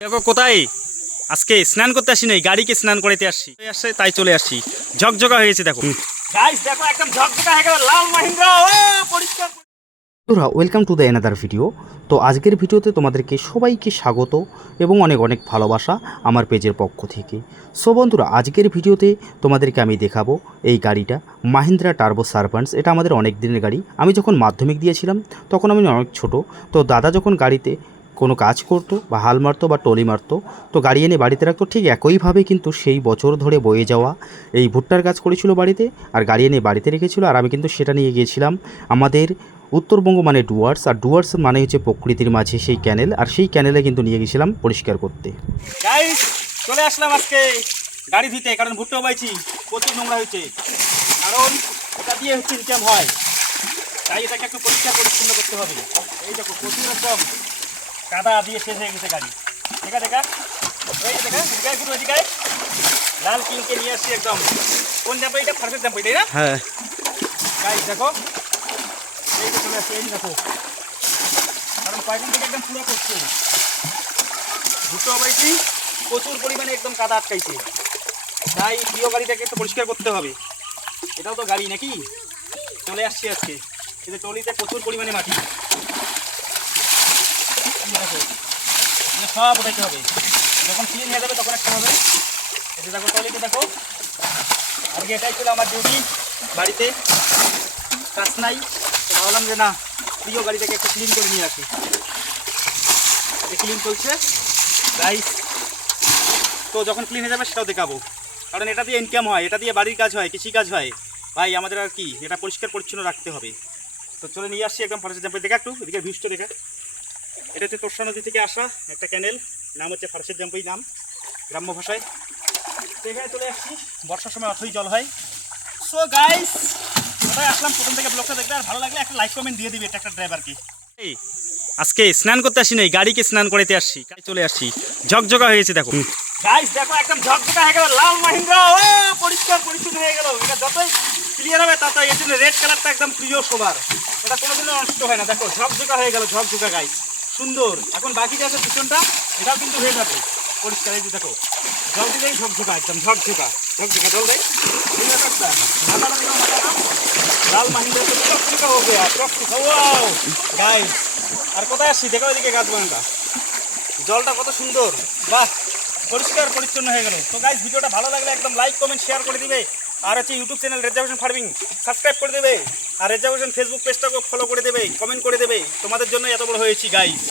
দেখো কোথায় আজকে স্নান করতে আসি নাই, গাড়িকে স্নান করাইতে আসছি। তাই চলে আসছি, ঝকঝকা হয়ে গেছে। দেখো গাইস, দেখো একদম ঝকঝকা হয়ে গেল লাল মাহিন্দ্রা পরিষ্কার। বন্ধুরা, welcome to the another video. তো আজকের ভিডিওতে তোমাদেরকে সবাইকে স্বাগত এবং অনেক অনেক ভালোবাসা আমার পেজের পক্ষ থেকে। সো বন্ধুরা, আজকের ভিডিওতে তোমাদেরকে আমি দেখাবো এই গাড়িটা মাহিন্দ্রা টার্বো সার্ভান্টস। এটা আমাদের অনেক দিনের গাড়ি। আমি যখন মাধ্যমিক দিয়েছিলাম তখন আমি অনেক ছোট। তো দাদা যখন গাড়িতে কোনো কাজ করতো বা হাল মারতো বা টলি মারতো, তো গাড়ি এনে বাড়িতে রাখতো। ঠিক একইভাবে কিন্তু সেই বছর ধরে বয়ে যাওয়া এই ভুট্টার কাজ করেছিল বাড়িতে, আর গাড়ি এনে বাড়িতে রেখেছিল। আর আমি কিন্তু সেটা নিয়ে গিয়েছিলাম আমাদের উত্তরবঙ্গ মানে ডুয়ার্স, আর ডুয়ার্স মানে হচ্ছে প্রকৃতির মাঝে সেই ক্যানেল, আর সেই ক্যানেলে কিন্তু নিয়ে গেছিলাম পরিষ্কার করতে। গাইস চলে আসলাম আজকে গাড়ি ধুতে, কারণ ভুট্টা পাইছি প্রচুর নোংরা হয়েছে, কারণ এটা দিয়ে হচ্ছে ইনকাম হয়, তাই এটাকে একটু পরিষ্কার পরিচ্ছন্ন করতে হবে। এই দেখো প্রচুর একদম কাদা দিয়ে শেষ হয়ে গেছে গাড়ি। দেখা দেখা এই যে দেখা এদিকে গুলো এদিকে লাল কিংকে নিয়ে আসছি একদম। কোন জাম্প এটা? পারফেক্ট জাম্প এটাই না? হ্যাঁ গাইস দেখো এই যে চলে আসছে, এই দেখো, কারণ কয়েকদিন থেকে একদম পুরো করছে ভুট্টা পাইছি, প্রচুর পরিমাণে একদম কাদা আটকাইছে, তাই প্রিয় গাড়িটাকে একটু পরিষ্কার করতে হবে। এটাও তো গাড়ি নাকি? চলে আসছি আজকে, কিন্তু টলিতে প্রচুর পরিমাণে মাটি, দেখো সব ওঠাইতে হবে। যখন ক্লিন হয়ে যাবে তখন একটা হবে। এই যে দেখো টলিতে দেখো, আজকে এটাই ছিল আমার ডিউটি, বাড়িতে কাজ নাই, তো ভাবলাম যে না প্রিয় গাড়িটাকে একটু ক্লিন করে নিয়ে আসি। ক্লিন চলছে গাইস, তো যখন ক্লিন হয়ে যাবে সেটাও দেখাবো, কারণ এটা দিয়ে ইনকাম হয়, এটা দিয়ে বাড়ির কাজ হয়, কৃষিকাজ হয় ভাই, আমাদের আর কি এটা পরিষ্কার পরিচ্ছন্ন রাখতে হবে। তো চলে নিয়ে আসছি একদম ফার্সের জাম্পে। দেখা একটু এদিকে ভিউজটা দেখা, এটা হচ্ছে তোরসা নদী থেকে আসা একটা ক্যানেল, নাম হচ্ছে ফার্সের জাম্পই নাম গ্রাম্য ভাষায়। তো এখানে চলে আসছি, বর্ষার সময় অথই জল হয়। সো গাইস কোথায় আসলাম, প্রথম থেকে ব্লগটা দেখবে, আর ভালো লাগলে একটা লাইক কমেন্ট দিয়ে দিবে, এটা একটা ড্রাইভারকে। এই আজকে স্নান করতে আসি নাই, গাড়িকে স্নান করাইতে আসছি, চলে আসছি, ঝকঝকা হয়ে গেছে। দেখো গাইস, দেখো একদম ঝকঝকা হয়ে গেল লাল মাহিন্দ্রা পরিষ্কার পরিচ্ছন্ন হয়ে গেল। এটা যতই ক্লিয়ার হবে ততই, এর জন্য রেড কালারটা একদম প্রিয় সবার, এটা কোনোদিনও নষ্ট হয় না। দেখো ঝকঝকা হয়ে গেল, ঝকঝকা গাইস সুন্দর। এখন বাকি যে আছে পিছনটা, এটাও কিন্তু হয়ে যাবে পরিষ্কার। এই যে দেখো জল দিলেই ঝকঝকা, একদম ঝকঝকা ঝকঝকা জল দেয়। লাল মাহিন্দ্রা চকচকা হয়ে গেল, চকচকা। ওয়াও গাইস, আর কোথায় আসছি দেখো, এদিকে গাছ বাগানটা, জলটা কত সুন্দর, বাহ পরিষ্কার পরিচ্ছন্ন হয়ে গেল। তো গাইস ভিডিওটা ভালো লাগলে একদম লাইক কমেন্ট শেয়ার করে দিবে, আর হচ্ছে YouTube channel reservation farming subscribe করে দেবে, আর রেজার্ভেশন ফেসবুক পেজটাকে ফলো করে দেবে, কমেন্ট করে দেবে। তোমাদের জন্য এত বড় হয়েছি গাইস।